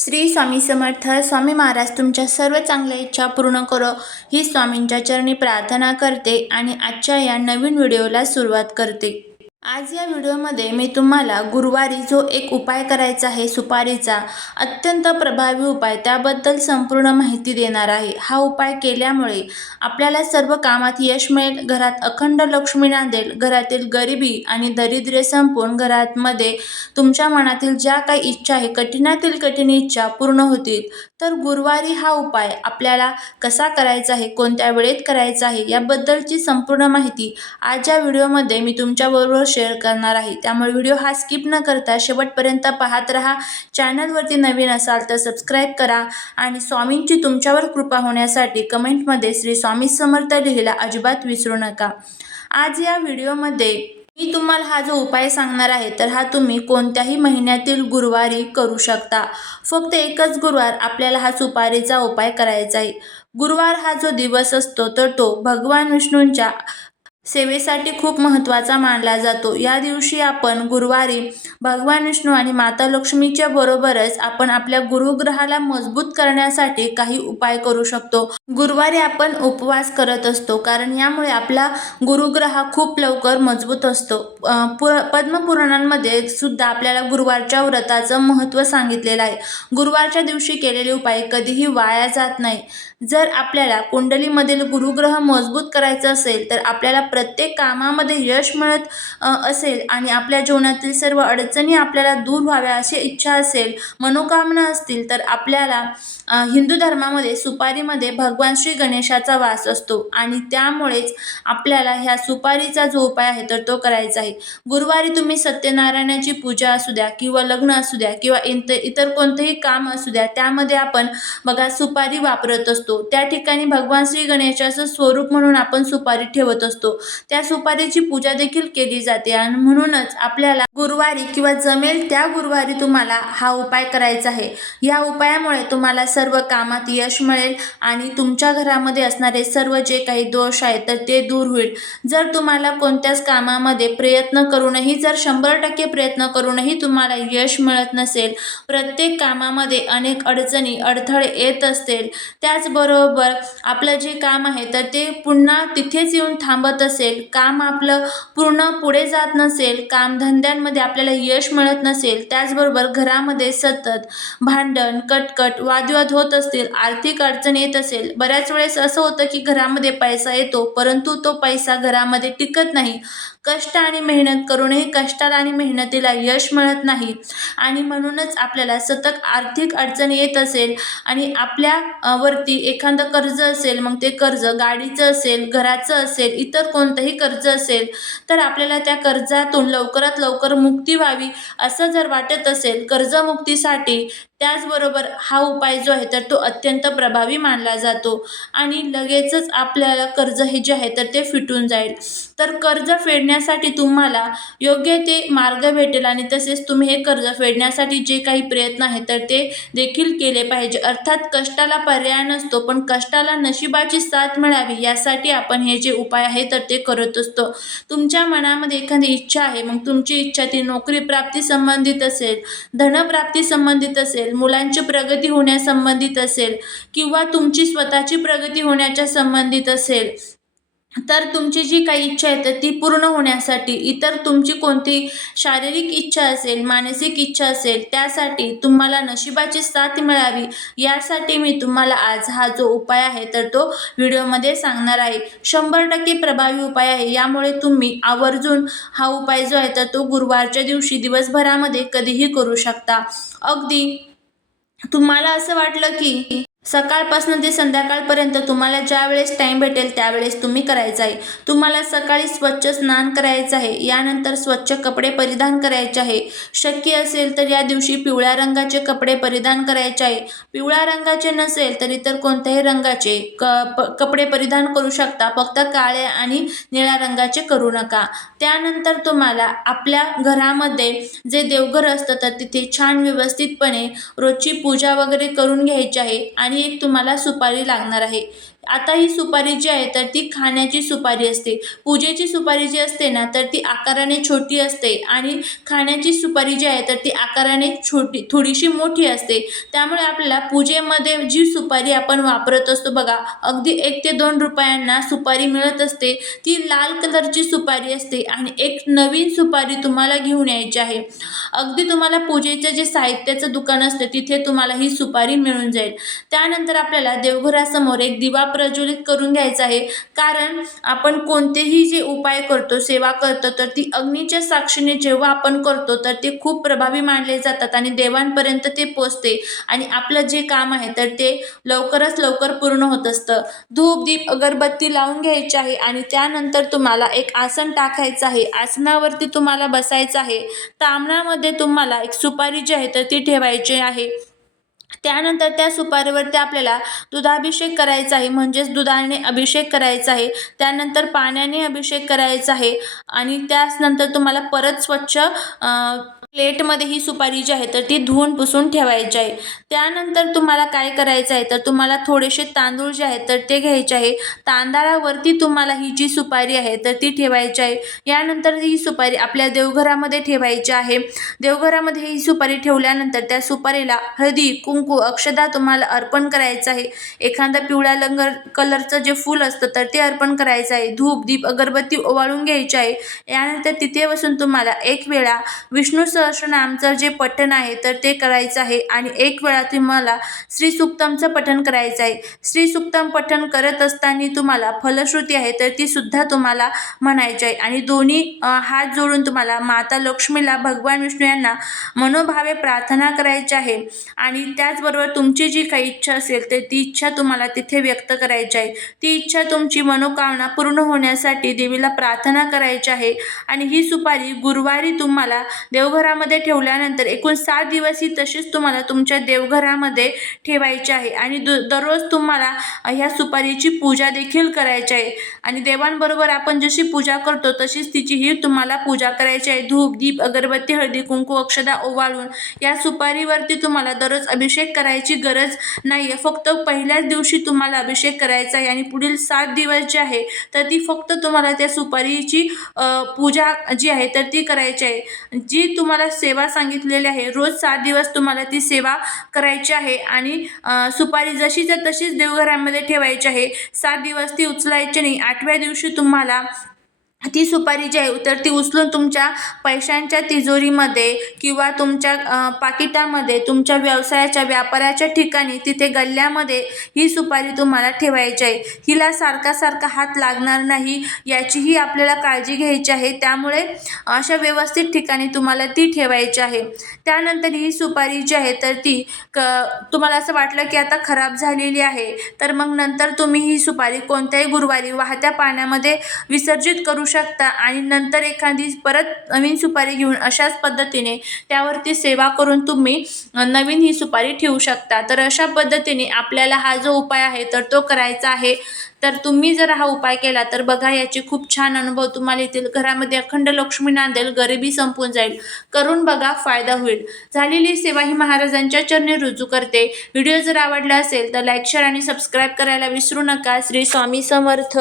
श्री स्वामी समर्थ. स्वामी महाराज तुमच्या सर्व चांगल्या इच्छा पूर्ण करो ही स्वामींच्या चरणी प्रार्थना करते आणि आजच्या या नवीन व्हिडिओला सुरुवात करते. आज या व्हिडिओमध्ये मी तुम्हाला गुरुवारी जो एक उपाय करायचा आहे सुपारीचा, अत्यंत प्रभावी उपाय, त्याबद्दल संपूर्ण माहिती देणार आहे. हा उपाय केल्यामुळे आपल्याला सर्व कामात यश मिळेल, घरात अखंड लक्ष्मी नांदेल, घरातील गरिबी आणि दारिद्र्य संपून घरामध्ये तुमच्या मनातील ज्या काही इच्छा आहे, कठीणातील कठीण इच्छा पूर्ण होतील. तर गुरुवारी हा उपाय आपल्याला कसा करायचा आहे, कोणत्या वेळेत करायचा आहे, याबद्दलची संपूर्ण माहिती आज या व्हिडिओमध्ये मी तुमच्याबरोबर शेअर करणार आहे. त्यामुळे व्हिडिओ हा स्किप न करता शेवटपर्यंत पाहत राहा. चॅनलवरती नवीन असाल तर सबस्क्राईब करा आणि स्वामींची तुमच्यावर कृपा होण्यासाठी कमेंटमध्ये श्री स्वामी समर्थ लिहायला अजिबात विसरू नका. आज या व्हिडिओमध्ये मी तुम्हाला हा जो उपाय सांगणार आहे तर हा तुम्ही कोणत्याही महिन्यातील गुरुवारी करू शकता. फक्त एकच गुरुवार आपल्याला हा सुपारीचा उपाय करायचा आहे. गुरुवार हा जो दिवस असतो तर तो भगवान विष्णूंच्या सेवेसाठी खूप महत्त्वाचा मानला जातो. या दिवशी आपण गुरुवारी भगवान विष्णू आणि माता लक्ष्मीच्या बरोबरच आपण आपल्या गुरुग्रहाला मजबूत करण्यासाठी काही उपाय करू शकतो. गुरुवारी आपण उपवास करत असतो कारण यामुळे आपला गुरुग्रह खूप लवकर मजबूत असतो. पद्मपुराणांमध्ये सुद्धा आपल्याला गुरुवारच्या व्रताचं महत्त्व सांगितलेलं आहे. गुरुवारच्या दिवशी केलेले उपाय कधीही वाया जात नाही. जर आपल्याला कुंडलीमधील गुरुग्रह मजबूत करायचं असेल तर आपल्याला प्रत्येक कामामध्ये यश मिळत असेल आणि आपल्या जीवनातील सर्व अडचणी आपल्याला दूर व्हाव्या अशी इच्छा असेल, मनोकामना असतील तर आपल्याला हिंदू धर्मामध्ये सुपारीमध्ये भगवान श्री गणेशाचा वास असतो आणि त्यामुळेच आपल्याला ह्या सुपारीचा जो उपाय आहे तर तो करायचा आहे. गुरुवारी तुम्ही सत्यनारायणाची पूजा असू द्या किंवा लग्न असू द्या किंवा इतर कोणतेही काम असू द्या, त्यामध्ये आपण बघा सुपारी वापरत असतो. त्या ठिकाणी भगवान श्री गणेशाचं स्वरूप म्हणून आपण सुपारी ठेवत असतो. त्या सुपारीची पूजा देखील केली जाते आणि म्हणूनच आपल्याला गुरुवारी किंवा जमेल त्या गुरुवारी तुम्हाला हा उपाय करायचा आहे. या उपायामुळे तुम्हाला सर्व कामात यश मिळेल आणि तुमच्या घरामध्ये असणारे सर्व जे काही दोष आहेत तर ते दूर होईल. जर तुम्हाला कोणत्याच कामामध्ये प्रयत्न करूनही, जर 100% प्रयत्न करूनही तुम्हाला यश मिळत नसेल, प्रत्येक कामामध्ये अनेक अडचणी अडथळे येत असतील, त्याचबरोबर आपलं जे काम आहे तर ते पुन्हा तिथेच येऊन थांबत असेल, काम आपलं पूर्ण पुढे जात नसेल, कामधंद्यांमध्ये आपल्याला यश मिळत नसेल, त्याचबरोबर घरामध्ये सतत भांडण, कटकट, वादविवाद होत असतील, आर्थिक अडचण येत असेल, बऱ्याच वेळेस असं होतं की घरामध्ये पैसा येतो परंतु तो पैसा घरामध्ये टिकत नाही. कष्ट आणि मेहनत करूनही कष्टाला आणि मेहनतीला यश मिळत नाही आणि म्हणूनच आपल्याला सतत आर्थिक अडचण येत असेल आणि आपल्या वरती एखादं कर्ज असेल, मग ते कर्ज गाडीचं असेल, घराचं असेल, इतर कोणतंही कर्ज असेल तर आपल्याला त्या कर्जातून लवकरात लवकर मुक्ती व्हावी असं जर वाटत असेल, कर्जमुक्तीसाठी त्याचबरोबर हा उपाय जो आहे तर तो अत्यंत प्रभावी मानला जातो आणि लगेचच आपल्याला कर्ज हे जे आहे तर ते फिटून जाईल. तर कर्ज फेडण्यासाठी तुम्हाला योग्य ते मार्ग भेटेल आणि तसेच तुम्ही हे कर्ज फेडण्यासाठी जे काही प्रयत्न आहेत तर ते देखील केले पाहिजे. अर्थात कष्टाला पर्याय नसतो, पण कष्टाला नशिबाची साथ मिळावी यासाठी आपण हे जे उपाय आहे तर ते करत असतो. तुमच्या मनामध्ये एखादी इच्छा आहे, मग तुमची इच्छा ती नोकरी प्राप्ती संबंधित असेल, धनप्राप्ती संबंधित असेल, मुलांची प्रगती होण्यासंबंधित असेल किंवा तुमची स्वतःची प्रगती होण्याच्या संबंधित असेल, तर तुमची जी काही इच्छा आहे तर ती पूर्ण होण्यासाठी, इतर तुमची कोणती शारीरिक इच्छा असेल, मानसिक इच्छा असेल, त्यासाठी तुम्हाला नशिबाची साथ मिळावी यासाठी मी तुम्हाला आज हा जो उपाय आहे तर तो व्हिडिओमध्ये सांगणार आहे. 100% प्रभावी उपाय आहे. यामुळे तुम्ही आवर्जून हा उपाय जो आहे तर तो गुरुवारच्या दिवशी दिवसभरामध्ये कधीही करू शकता. अगदी तुम्हाला असं वाटलं की सकाळपासून ते संध्याकाळपर्यंत तुम्हाला ज्या वेळेस टाईम भेटेल त्यावेळेस तुम्ही करायचं आहे. तुम्हाला सकाळी स्वच्छ स्नान करायचं आहे, यानंतर स्वच्छ कपडे परिधान करायचे आहे. शक्य असेल तर या दिवशी पिवळ्या रंगाचे कपडे परिधान करायचे आहे. पिवळ्या रंगाचे नसेल तर इतर कोणत्याही रंगाचे कपडे परिधान करू शकता, फक्त काळ्या आणि निळ्या रंगाचे करू नका. त्यानंतर तुम्हाला आपल्या घरामध्ये जे देवघर असतं तर तिथे छान व्यवस्थितपणे रोजची पूजा वगैरे करून घ्यायची आहे आणि एक तुम्हाला सुपारी लागणार आहे. आता ही सुपारी जी आहे तर ती खाण्याची सुपारी असते. पूजेची सुपारी जी असते ना तर ती आकाराने छोटी असते आणि खाण्याची सुपारी जी आहे तर ती आकाराने थोडीशी मोठी असते. त्यामुळे आपल्याला पूजेमध्ये जी सुपारी आपण वापरत असतो बघा, अगदी 1 ते 2 रुपयांना सुपारी मिळत असते. ती लाल कलरची सुपारी असते आणि एक नवीन सुपारी तुम्हाला घेऊन यायची आहे. अगदी तुम्हाला पूजेचं जे साहित्याचं दुकान असतं तिथे तुम्हाला ही सुपारी मिळून जाईल. त्यानंतर आपल्याला देवघरासमोर एक दिवा प्रज्वलित करून घ्यायचा आहे. कारण आपण कोणतेही जे उपाय करतो, सेवा करतो तर ती अग्नीच्या साक्षीने जेव्हा आपण करतो तर ते खूप प्रभावी मानले जातात आणि देवांपर्यंत ते पोचते आणि आपलं जे काम आहे तर ते लवकरात लवकर पूर्ण होत असतं. धूप, दीप, अगरबत्ती लावून घ्यायची आहे आणि त्यानंतर तुम्हाला एक आसन टाकायचं आहे. आसनावरती तुम्हाला बसायचं आहे. तामणामध्ये तुम्हाला एक सुपारी जी आहे तर ती ठेवायची आहे. त्यानंतर त्या सुपारीवरती आपल्याला दुधाभिषेक करायचा आहे, म्हणजेच दुधाने अभिषेक करायचा आहे. त्यानंतर पाण्याने अभिषेक करायचा आहे आणि त्यानंतर तुम्हाला परत स्वच्छ प्लेटमध्ये ही सुपारी जी आहे तर ती धुवून पुसून ठेवायची आहे. त्यानंतर तुम्हाला काय करायचं आहे तर तुम्हाला थोडेसे तांदूळ जे आहेत तर ते घ्यायचे आहे. तांदळावरती तुम्हाला ही जी सुपारी आहे तर ती ठेवायची आहे. यानंतर ही सुपारी आपल्या देवघरामध्ये ठेवायची आहे. देवघरामध्ये ही सुपारी ठेवल्यानंतर त्या सुपारीला हळदी, कुंकू, अक्षता तुम्हाला अर्पण करायचं आहे. एखादा पिवळ्या कलरचं जे फूल असतं तर ते अर्पण करायचं आहे. धूप, दीप, अगरबत्ती ओवाळून घ्यायची आहे. यानंतर तिथे बसून तुम्हाला एक वेळा विष्णू सहस्रनामचं जे पठण आहे तर ते करायचं आहे आणि एक वेळा तुम्हाला श्री सुक्तमचं पठण करायचं आहे. श्री सुक्तम पठण करत असताना तुम्हाला फलश्रुती आहे तर ती सुद्धा तुम्हाला म्हणायची आहे आणि दोन्ही हात जोडून तुम्हाला माता लक्ष्मीला, भगवान विष्णू यांना मनोभावे प्रार्थना करायची आहे आणि त्याचबरोबर तुमची जी काही इच्छा असेल तर ती इच्छा तुम्हाला तिथे व्यक्त करायची आहे. ती इच्छा तुमची मनोकामना पूर्ण होण्यासाठी देवीला प्रार्थना करायची आहे आणि ही सुपारी गुरुवारी तुम्हाला देवघरामध्ये ठेवल्यानंतर एकूण 7 दिवस ही तशीच तुम्हाला तुमच्या देवघरामध्ये ठेवायची आहे आणि दररोज तुम्हाला ह्या सुपारीची पूजा देखील करायची आहे आणि देवांबरोबर आपण जशी पूजा करतो तशीच तिचीही तुम्हाला पूजा करायची आहे. धूप, दीप, अगरबत्ती, हळदी, कुंकू, अक्षता ओवाळून या सुपारीवरती तुम्हाला दररोज अभिषेक करायची गरज नाही आहे. फक्त पहिल्याच दिवशी तुम्हाला अभिषेक करायचा आहे आणि पुढील 7 दिवस जे आहे तर ती फक्त तुम्हाला त्या सुपारीची पूजा जी आहे तर ती करायची आहे. जी तुम्हाला सेवा सांगितलेली आहे, रोज 7 दिवस तुम्हाला ती सेवा करायची आहे आणि सुपारी जशीच्या तशीच देवघरामध्ये ठेवायची आहे. 7 दिवस ती उचलायची नाही. 8व्या दिवशी तुम्हाला ती सुपारी जी आहे तर ती उचलून तुमच्या पैशांच्या तिजोरीमध्ये किंवा तुमच्या पाकिटामध्ये, तुमच्या व्यवसायाच्या, व्यापाराच्या ठिकाणी, तिथे गल्ल्यामध्ये ही सुपारी तुम्हाला ठेवायची आहे. हिला सारखा हात लागणार नाही याचीही आपल्याला काळजी घ्यायची आहे. त्यामुळे अशा व्यवस्थित ठिकाणी तुम्हाला ती ठेवायची आहे. त्यानंतर ही सुपारी जी आहे तर ती तुम्हाला असं वाटलं की आता खराब झालेली आहे तर मग नंतर तुम्ही ही सुपारी कोणत्याही गुरुवारी वाहत्या पाण्यामध्ये विसर्जित करू शकता आणि नंतर एखादी परत नवीन सुपारी घेऊन अशाच पद्धतीने त्यावरती सेवा करून तुम्ही नवीन ही सुपारी ठेवू शकता. तर अशा पद्धतीने आपल्याला हा जो उपाय आहे तर तो करायचा आहे. तर तुम्ही जर हा उपाय केला तर बघा याचे खूप छान अनुभव तुम्हाला येतील. घरामध्ये अखंड लक्ष्मी नांदेल, गरिबी संपून जाईल. करून बघा, फायदा होईल. झालेली सेवा ही महाराजांच्या चरणी रुजू करते. व्हिडिओ जर आवडला असेल तर लाईक, शेअर आणि सबस्क्राईब करायला विसरू नका. श्री स्वामी समर्थ.